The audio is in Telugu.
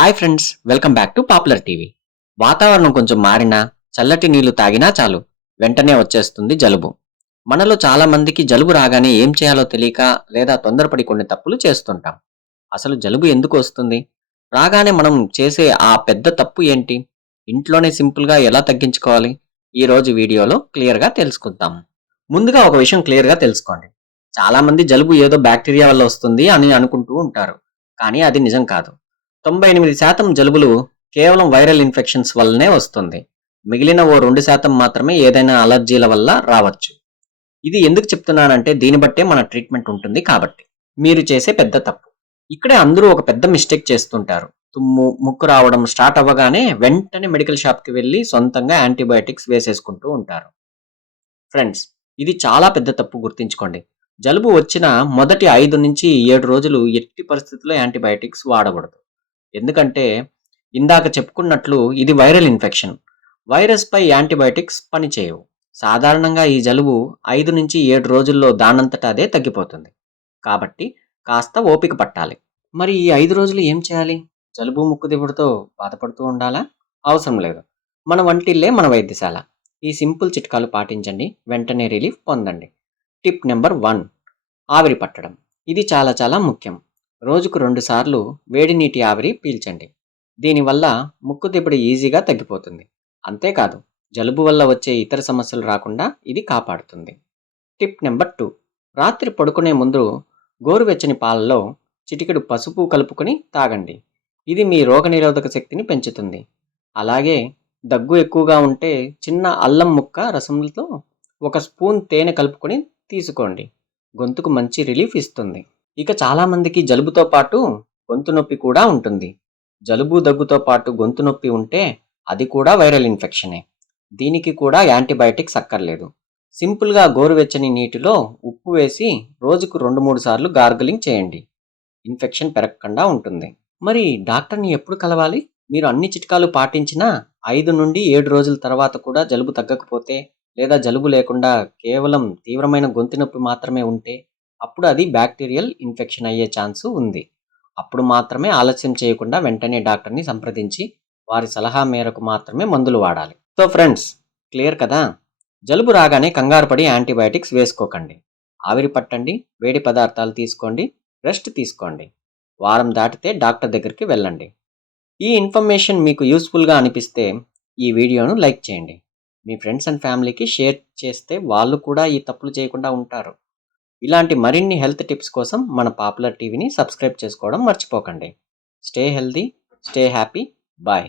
Hi friends, welcome back to popular TV. వాతావరణం కొంచెం మారినా, చల్లటి నీళ్లు తాగినా చాలు వెంటనే వచ్చేస్తుంది జలుబు. మనలో చాలా మందికి జలుబు రాగానే ఏం చేయాలో తెలియక లేదా తొందరపడి కొన్ని తప్పులు చేస్తుంటాం. అసలు జలుబు ఎందుకు వస్తుంది? రాగానే మనం చేసే ఆ పెద్ద తప్పు ఏంటి? ఇంట్లోనే సింపుల్గా ఎలా తగ్గించుకోవాలి? ఈ రోజు వీడియోలో క్లియర్గా తెలుసుకుందాం. ముందుగా ఒక విషయం క్లియర్గా తెలుసుకోండి. చాలా మంది జలుబు ఏదో బ్యాక్టీరియా వల్ల వస్తుంది అని అనుకుంటూ ఉంటారు. కానీ అది నిజం కాదు. 98% జలుబులు కేవలం వైరల్ ఇన్ఫెక్షన్స్ వల్లనే వస్తుంది. మిగిలిన ఓ 2% మాత్రమే ఏదైనా అలర్జీల వల్ల రావచ్చు. ఇది ఎందుకు చెప్తున్నానంటే దీన్ని బట్టే మన ట్రీట్మెంట్ ఉంటుంది కాబట్టి. మీరు చేసే పెద్ద తప్పు. ఇక్కడే అందరూ ఒక పెద్ద మిస్టేక్ చేస్తుంటారు. తుమ్ము, ముక్కు రావడం స్టార్ట్ అవ్వగానే వెంటనే మెడికల్ షాప్‌కి వెళ్లి సొంతంగా యాంటీబయాటిక్స్ వేసేసుకుంటూ ఉంటారు. ఫ్రెండ్స్, ఇది చాలా పెద్ద తప్పు గుర్తుంచుకోండి. జలుబు వచ్చిన మొదటి 5-7 రోజులు ఎట్టి పరిస్థితుల్లో యాంటీబయాటిక్స్ వాడకూడదు. ఎందుకంటే ఇందాక చెప్పుకున్నట్లు ఇది వైరల్ ఇన్ఫెక్షన్. వైరస్‌పై యాంటీబయాటిక్స్ పనిచేయవు. సాధారణంగా ఈ జలుబు 5-7 రోజుల్లో దానంతట అదే తగ్గిపోతుంది. కాబట్టి కాస్త ఓపిక పట్టాలి. మరి ఈ 5 రోజులు ఏం చేయాలి? జలుబు, ముక్కుదిబ్బడుతో బాధపడుతూ ఉండాలా? అవసరం లేదు. మన వంటిల్లే మన వైద్యశాల. ఈ సింపుల్ చిట్కాలు పాటించండి. వెంటనే రిలీఫ్ పొందండి. టిప్ నెంబర్ 1, ఆవిరి పట్టడం. ఇది చాలా చాలా ముఖ్యం. రోజుకు 2 సార్లు వేడి నీటి ఆవిరి పీల్చండి. దీనివల్ల ముక్కుదిబ్బడి ఈజీగా తగ్గిపోతుంది. అంతేకాదు, జలుబు వల్ల వచ్చే ఇతర సమస్యలు రాకుండా ఇది కాపాడుతుంది. టిప్ నెంబర్ 2, రాత్రి పడుకునే ముందు గోరువెచ్చని పాలలో చిటికెడు పసుపు కలుపుకొని తాగండి. ఇది మీ రోగనిరోధక శక్తిని పెంచుతుంది. అలాగే దగ్గు ఎక్కువగా ఉంటే చిన్న అల్లం ముక్క రసంతో 1 స్పూన్ తేనె కలుపుకొని తీసుకోండి. గొంతుకు మంచి రిలీఫ్ ఇస్తుంది. ఇక చాలామందికి జలుబుతో పాటు గొంతు నొప్పి కూడా ఉంటుంది. జలుబు, దగ్గుతో పాటు గొంతు నొప్పి ఉంటే అది కూడా వైరల్ ఇన్ఫెక్షనే. దీనికి కూడా యాంటీబయాటిక్స్ అక్కర్లేదు. సింపుల్గా గోరువెచ్చని నీటిలో ఉప్పు వేసి రోజుకు 2-3 సార్లు గార్గలింగ్ చేయండి. ఇన్ఫెక్షన్ పెరగకుండా ఉంటుంది. మరి డాక్టర్ని ఎప్పుడు కలవాలి? మీరు అన్ని చిట్కాలు పాటించినా 5-7 రోజుల తర్వాత కూడా జలుబు తగ్గకపోతే లేదా జలుబు లేకుండా కేవలం తీవ్రమైన గొంతు నొప్పి మాత్రమే ఉంటే అప్పుడు అది బ్యాక్టీరియల్ ఇన్ఫెక్షన్ అయ్యే ఛాన్సు ఉంది. అప్పుడు మాత్రమే ఆలస్యం చేయకుండా వెంటనే డాక్టర్ని సంప్రదించి వారి సలహా మేరకు మాత్రమే మందులు వాడాలి. సో ఫ్రెండ్స్, క్లియర్ కదా? జలుబు రాగానే కంగారు పడి యాంటీబయాటిక్స్ వేసుకోకండి. ఆవిరి పట్టండి, వేడి పదార్థాలు తీసుకోండి, రెస్ట్ తీసుకోండి. వారం దాటితే డాక్టర్ దగ్గరికి వెళ్ళండి. ఈ ఇన్ఫర్మేషన్ మీకు యూస్ఫుల్గా అనిపిస్తే ఈ వీడియోను లైక్ చేయండి. మీ ఫ్రెండ్స్ అండ్ ఫ్యామిలీకి షేర్ చేస్తే వాళ్ళు కూడా ఈ తప్పులు చేయకుండా ఉంటారు. ఇలాంటి మరిన్ని హెల్త్ టిప్స్ కోసం మన పాపులర్ టీవీని సబ్స్క్రైబ్ చేసుకోవడం మర్చిపోకండి. Stay healthy, stay happy. Bye.